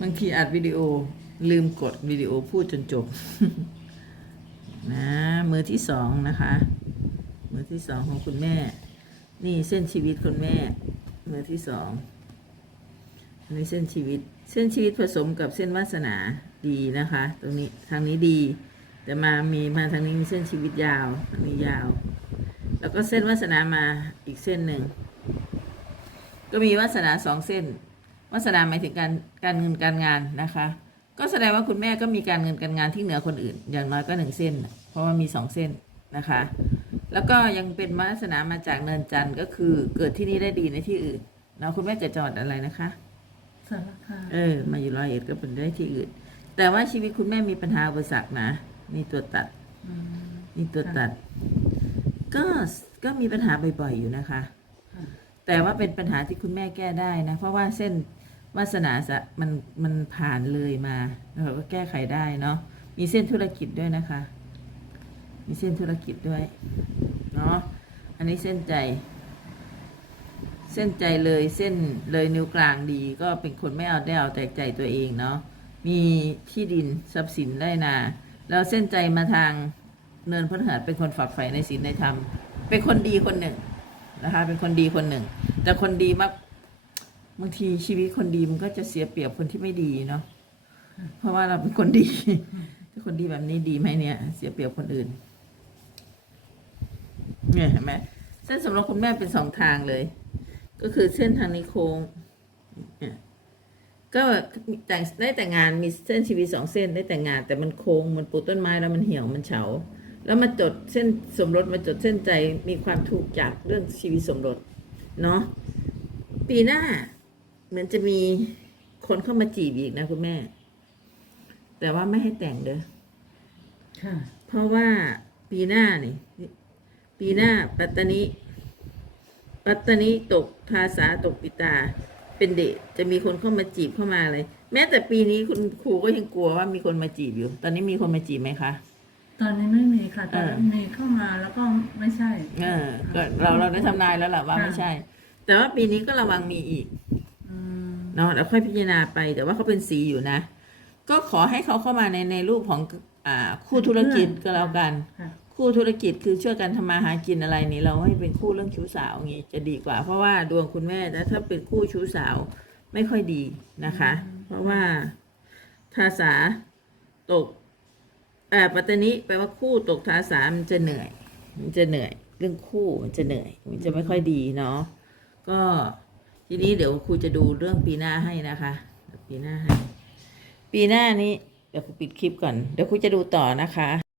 บางทีอัดวิดีโอลืมกดวิดีโอพูดจนจบ นะมือที่สองนะคะ มือที่สองของคุณแม่ นี่เส้นชีวิตคุณแม่ มือที่สองอันนี้เส้นชีวิต เส้นชีวิตผสมกับเส้นวาสนาดีนะคะ ตรงนี้ทางนี้ดี แต่มามีมาทางนี้มีเส้นชีวิตยาวทางนี้ยาว แล้วก็เส้นวาสนามาอีกเส้นหนึ่งก็มีวาสนาสองเส้น วาสนาหมายถึงการการเงินการงานนะคะ ก็แสดงว่าคุณแม่ก็มีการเงินการงานที่เหนือคนอื่น อย่างน้อยก็หนึ่งเส้นน่ะเพราะว่ามีสองเส้นนะคะ แล้วก็ยังเป็นวาสนามาจากเนินจันทร์ก็คือเกิดที่นี่ได้ดีในที่อื่นเนาะคุณแม่เกิดจังหวัดอะไรนะคะสารคามเออ มาอยู่ร้อยเอ็ดก็เป็นได้ที่อื่น แต่ว่าชีวิตคุณแม่มีปัญหาอุปสรรคนะมีตัวตัดอืมมีตัวตัด ก็ก็มีปัญหาบ่อยๆอยู่นะคะค่ะแต่ว่าเป็นปัญหาที่คุณแม่แก้ได้นะ เพราะว่าเส้น วาสนาสะมันมันผ่านเลยมาเราก็แก้ไขได้เนาะมีเส้นธุรกิจด้วยนะคะ มีเส้นธุรกิจด้วยเนาะอันนี้เส้นใจ เส้นใจเลยเส้นเลยนิ้วกลางดี ก็เป็นคนไม่เอาได้เอาแต่ใจตัวเองเนาะมีที่ดินทรัพย์สินได้นาแล้วเส้นใจมาทางเนินพฤหัสเป็นคนฝักใฝ่ในศีลในธรรม เป็นคนดีคนหนึ่งนะคะ เป็นคนดีคนหนึ่ง แต่คนดีมัก บางทีชีวิตคนดีมันก็จะเสียเปรียบคนที่ไม่ดีเนาะเพราะว่าเราเป็นคนดี ถ้าคนดีแบบนี้ดีไหมเนี่ย เสียเปรียบคนอื่น เนี่ยเห็นไหมเส้นสำหรับคุณแม่เป็นสองทางเลย ก็คือเส้นทางนี้โค้งเนี่ยก็แต่งได้แต่งงานมีเส้นชีวิตสองเส้นได้แต่งงาน แต่มันโค้งมันปลูกต้นไม้แล้วมันเหี่ยวมันเฉา แล้วมาจดเส้นสมรสมาจดเส้นใจมีความถูกจากเรื่องชีวิตสมรสเนาะปีหน้า เหมือนจะมีคนเข้ามาจีบอีกนะคุณแม่ แต่ว่าไม่ให้แต่งเด้อค่ะ เพราะว่าปีหน้านี่ ปีหน้าปัตตานีปัตตานีตกภาษาตกปิตา เป็นเด็กจะมีคนเข้ามาจีบเข้ามาเลย แม้แต่ปีนี้คุณครูก็ยังกลัวว่ามีคนมาจีบอยู่ ตอนนี้มีคนมาจีบไหมคะตอนนี้ไม่มีค่ะตอนเออนี้มีเข้ามาแล้วก็ไม่ใช่ เออก็เราเราได้ทำนายแล้วแหละว่าไม่ใช่ แต่ว่าปีนี้ก็ระวังมีอีกอืม เนาะแล้วค่อยพิจารณาไป แต่ว่าเขาเป็นสีอยู่นะ ก็ขอให้เขาเข้ามาในในรูปของอ่าคู่ธุรกิจก็แล้วกัน ค่ะ คู่ธุรกิจคือช่วยกันทำมาหากินอะไรนี่เราให้เป็นคู่เรื่องชู้สาวอย่างงี้จะดีกว่า เพราะว่าดวงคุณแม่นะถ้าเป็นคู่ชู้สาวไม่ค่อยดีนะคะ เพราะว่าทาสาตกเอ่อปัตตานีแปลว่าคู่ตกทาสามันจะเหนื่อย มันจะเหนื่อย เรื่องคู่มันจะเหนื่อย มันจะไม่ค่อยดีเนาะก็ ทีนี้เดี๋ยวครูจะดูเรื่องปีหน้าให้นะคะ ปีหน้าให้ ปีหน้านี้เดี๋ยวครูปิดคลิปก่อน เดี๋ยวครูจะดูต่อนะคะ